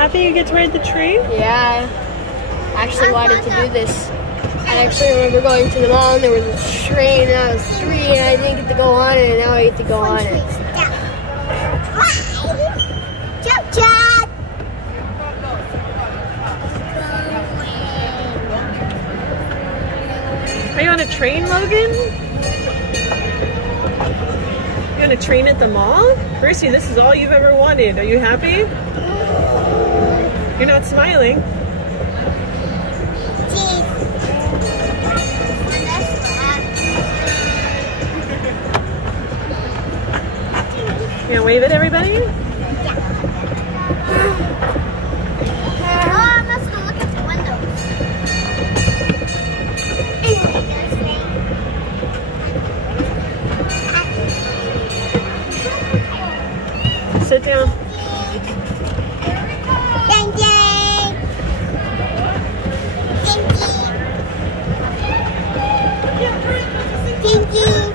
happy you get to ride the train? Yeah, I actually wanted to do this. I actually remember going to the mall and there was a train and I was 3 and I didn't get to go on it and now I get to go on it. Jump, jump! Are you on a train, Logan? You on a train at the mall? Gracie, this is all you've ever wanted. Are you happy? You're not smiling. You gonna wave at everybody? Oh, I'm just gonna look at the windows. Sit down. Ding, ding. Ding, ding. Ding, ding.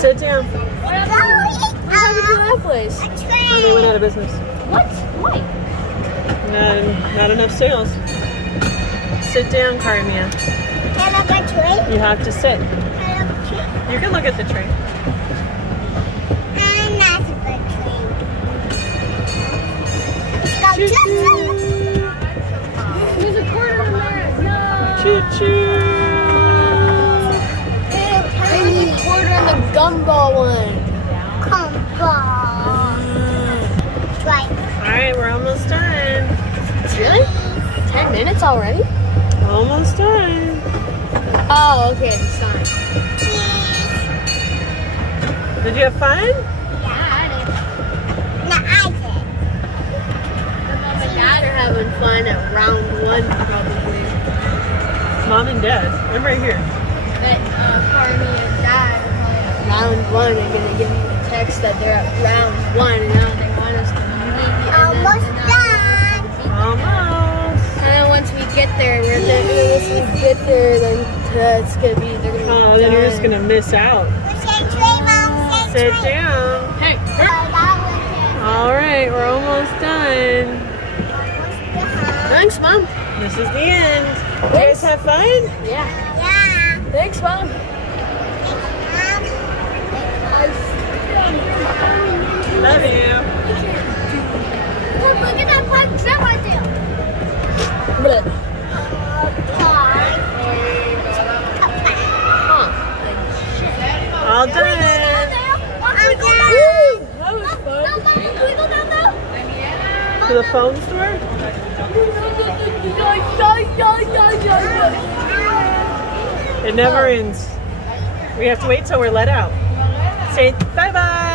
Sit down. What happened to that place? A Oh, train. they went out of business. What? Why? Not enough sales. Sit down, Carmia. Can I look at a train? You have to sit. Can I look at a train? You can look at the train. And that's a good train. Let's go. Choo Choo-choo. choo. There's a quarter in there. No. Choo choo. I need a quarter on the gumball one. Come on. Right. Alright, we're almost done. Really? 10 minutes already? Almost done. Oh, okay, it's fine. Cheese. Did you have fun? Yeah, I did. No, I did. Mom and Dad are having fun at round 1 probably. Mom and Dad. I'm right here. But Carmi and Dad are probably at round 1 and gonna give me a text that they're at round 1 and now they want us to meet. Almost done. Almost. And then once we get there, then it's gonna be, they're gonna be Oh, then you're just done. gonna miss out. We say train, Mom. We say Sit train. down. Hey, Oh, that was Alright, we're almost done. it. Almost thanks, Mom. This is the end. You guys have fun? Yeah. done. Yeah. Thanks, Mom. Love you. Look at that park train right there. Bleh. Huh. All done. That was fun. To the phone store? It never ends. We have to wait till we're let out. Say bye-bye.